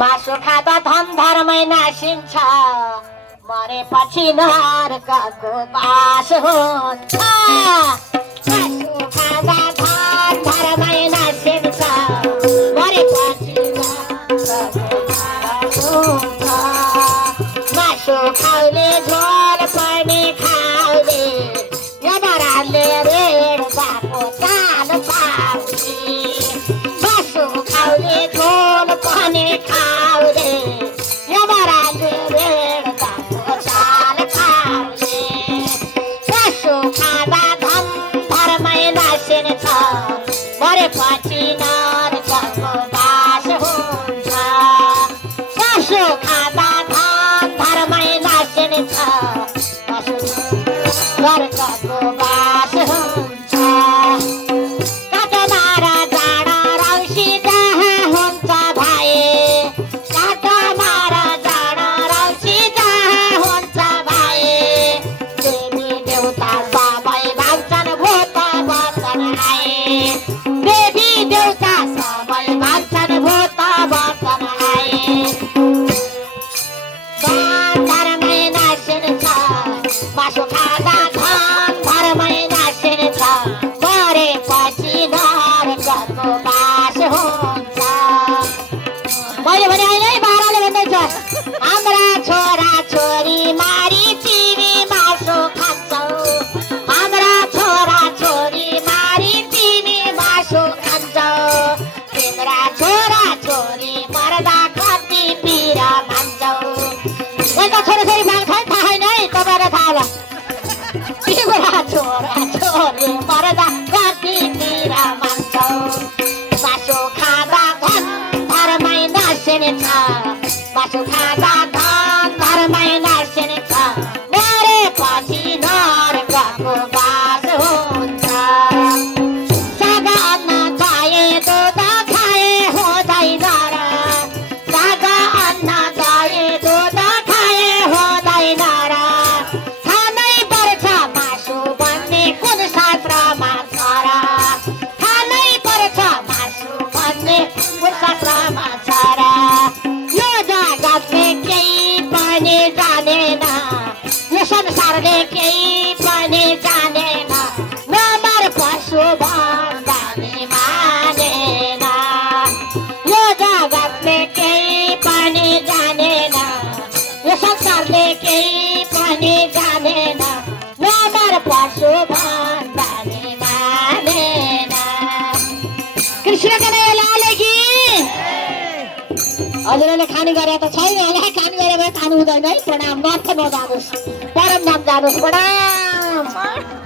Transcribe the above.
मासु खाँदा धन धर्मै नासिन्छ मरेपछि नरकको बास हुन्छ मासु खाँदा धन धर्मै नासिन्छ मरेपछि नरकको बास हुन्छ मासु खाउने झोल पनि खाउने यमराजले रेड बाको कान पाउने मासु खाउने झोल पनि खाउने यमराजले रेड बाको कान पाउने मासु खाँदा धन धर्मै नासिन्छ मरेपछि नरकको बास हुन्छ मासु खाँदा धन धर्मै नासिन्छ नरकको बास हुन्छ काटमा र जाँडा रौसी जहाँ हुन्छ भाइ काटमा र जाँडा रौसी जहाँ हुन्छ भाइ देवी देउता सबै भाग्छन् भूत बस्छन् आए देवी देउता सबै भाग्छन् भूत बस्छन् आए धन धर्मै नासिन्छ मासु खाँदा धन धर्मै नासिन्छ मरेपछि नरकको बास हुन्छ मैले भने अहिले 12 ले भन्दैछ हाम्रा छोरा छोरी मारी तिमी मासु खान्छौ हाम्रा छोरा छोरी मारी तिमी मासु खान्छौ तिम्रा छोरा छोरी मर्दा कति पिर मान्छौ मैले त छोरा छोरी माग्छ थाहा छैन है तपाईँलाई थाहा होला तिम्रा छोरा छोरी मर्दा कति पिर मान्छौ मासु खाँदा धन धर्मै नासिन्छ मासु खाँदा धन धर्मै नासिन्छ मरेपछि नरकको बास हुन्छ सागा अन्न खाए दुध खाए हुँदैन र सागा अन्न खाए दुध खाए हुँदैन र खानै पर्छ मासु भन्ने कुन शास्त्रमा छ र खानै पर्छ मासु भन्ने कुन शास्त्रमा छ र यो जगतले केही पनि जानेन यो संसारले केही पनि जानेन नमर पशु भन्दाले मानेन यो जगतले केही पनि जानेन यो संसारले केही पनि जानेन नमर पशु भन्दाले मानेन कृष्ण कन्हैया कि हजुरहरूले खाने गरे त छैन होला खाने गरे भए खानु हुँदैन है प्रणाम नर्थ नजानुहोस् परम धाम जानुहोस् प्रणाम